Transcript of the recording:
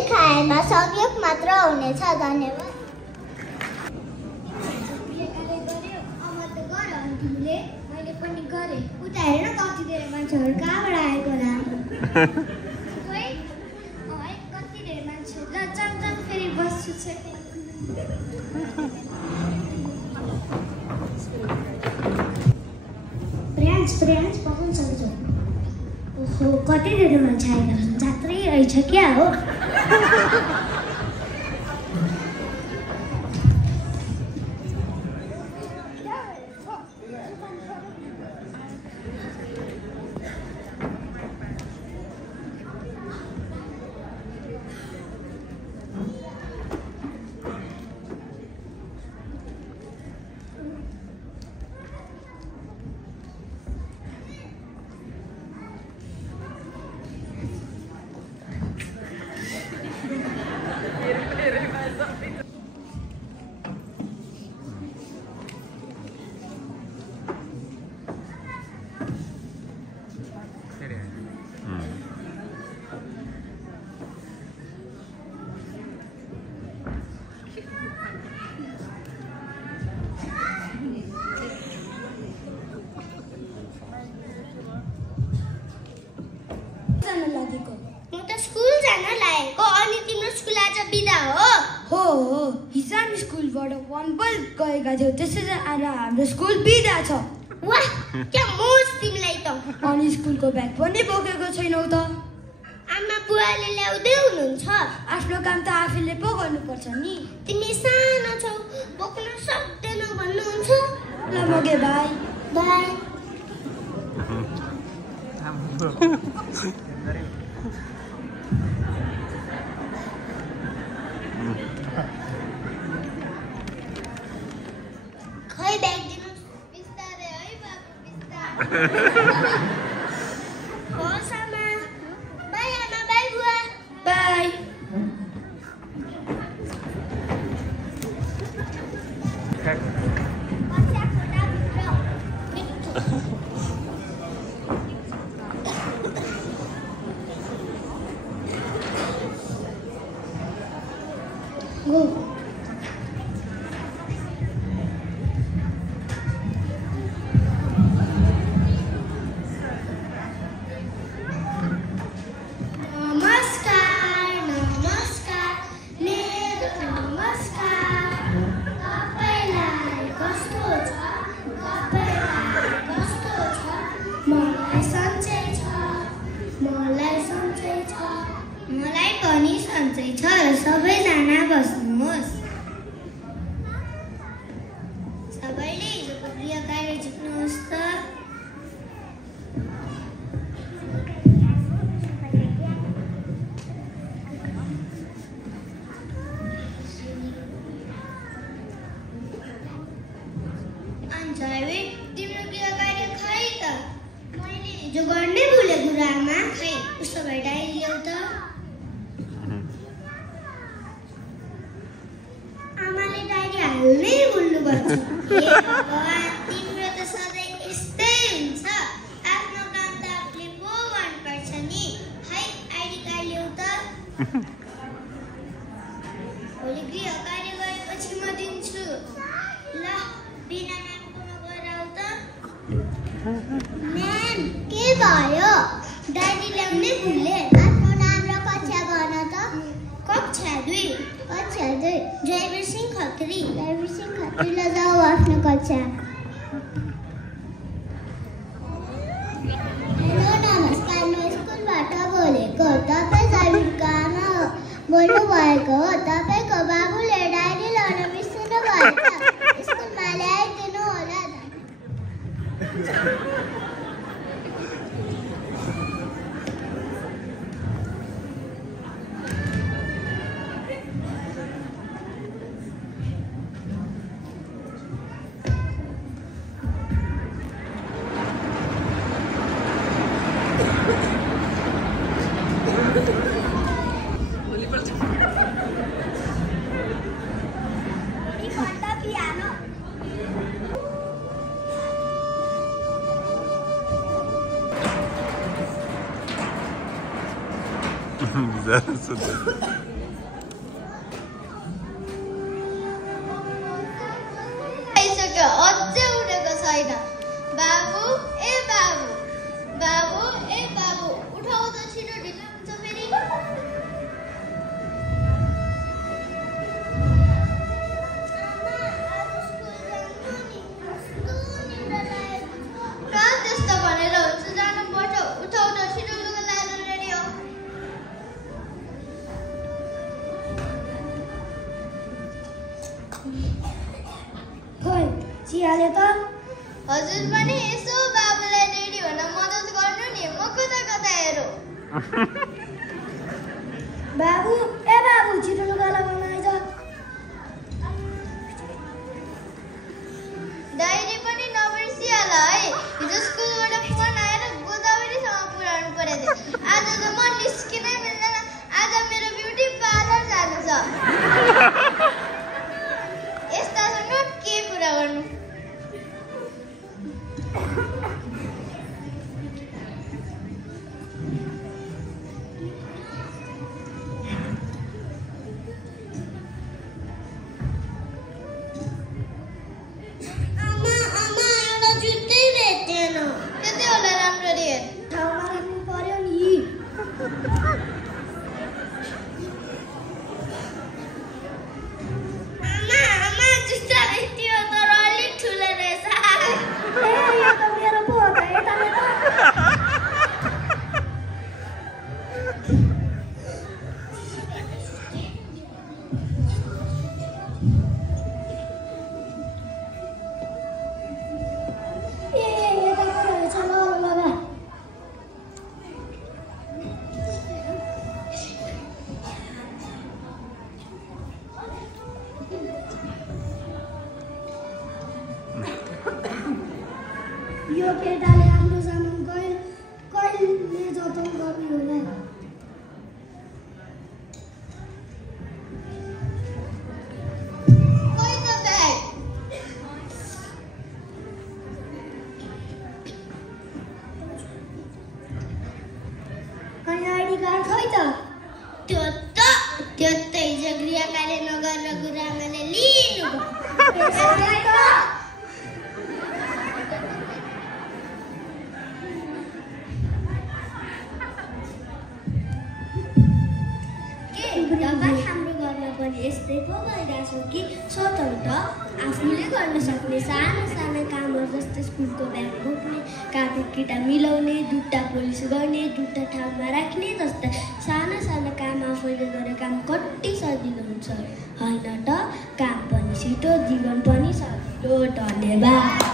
यसरी खाएमा सहयोग मात्र हुनेछ। धन्यवाद। मैले पनि गरेँ। उता हेर्न कति धेरै मान्छेहरू कहाँबाट आएको होला। खोइ कति धेरै मान्छे। ल चमचम फेरि बस्छु छ। प्रियांश पकाउन सक्छ। ओहो कति धेरै मान्छे आएका छन्। जात्रै रहेछ क्या हो। गएका थियौ त्यसैले आज हाम्रो स्कुल बिदा छ। वाह क्या मोज तिमीलाई त। अनि स्कुलको ब्याग पनि बोकेको छैनौ त। आमा बुवाले ल्याउँदै हुनुहुन्छ। आफ्नो काम त आफैले पो गर्नुपर्छ नि। तिमी सानो छौ बोक्न सक्दैनौ भन्नुहुन्छ। ल मगे बाई बाई। खै ब्याग दिनु बिस्तारै है बाबु बिस्तारै। होस् आमा। बाई आमा बाई बुवा। बाई। Go. मलाई पनि सन्चै छ। सबैजना बस्नुहोस्। सबैले हिजोको गृह कार्य झिक्नुहोस् त। अन्जय तिम्रो गृह कार्य खै त। मैले हिजो गर्नै भुलेको आमा। खै उसो भए डायरी ल्याऊ त। आमाले डायरी हाल्नै भुल्नुपर्छ। तिम्रो त सधैँ यस्तै हुन्छ। आफ्नो काम त आफूले पो गर्नुपर्छ नि। है आइडी कार्ड ल्याऊ त। भोलि गृह कार्य गरेपछि म दिन्छु। ल बिना म्यामकोमा गएर आऊ त। म्याम के भयो? डायरी ल्याउनै भुले। आफ्नो नाम र कक्षा भन त। कक्षा 2। कक्षा 2 ड्राइभर सिंह खत्री। ड्राइभर सिंह खत्री। ल जाऊ आफ्नो कक्षा। हेलो नमस्कार म स्कुलबाट बोलेको। तपाईँ जाबिरको आमा बोल्नु भएको हो। तपाईँको बाबुले डायरी ल्याउन बिर्सिनु भएछ। स्कुलमा ल्याइदिनु होला। आइसक्यो अझै उठेको छैन। बाबु ए बाबु, बाबु ए बाबु, उठाउ त छिटो, ढिलो हुन्छ फेरि। कहाँ त्यस्तो भनेर हुन्छ, जानुपर्छ। उठाउ त छिटो, लुगा लाएर रेडी हो। खोइ चियाले त हजुर पनि यसो बाबुलाई रेडी हुन मद्दत गर्नु नि, म कता कता हेरौँ। बाबु ए बाबु छिटो लुगा लगाउन आइज। डायरी पनि नबिर्सिहाल है। हिजो स्कुलबाट फोन आएर गोदावरीसम्म पुऱ्याउनु परेको थियो। आज त म निस्किनै मिल्दैन, आज मेरो ब्युटी पार्लर जानु छ। यस्ता सुन्नु के कुरा गर्नु। यो केटाले हाम्रो सामान कहिले जतन गर्नु होला। आइडी कार्ड खै त? त्यो त हिजो गृह कार्य नगरेर गुरुआमाले लिनु हाम्रो घरमा पनि यस्तै पो भइरहेछ कि सोचौँ त। आफूले गर्न सक्ने साना साना कामहरू जस्तै स्कुलको ब्याग बोक्ने, कागज किटा मिलाउने, दुईटा पोलिस गर्ने, दुईटा ठाउँमा राख्ने जस्ता साना साना काम आफूले गरेर काम कति सजिलो हुन्छ होइन त। काम पनि छिटो, जीवन पनि सजिलो। धन्यवाद।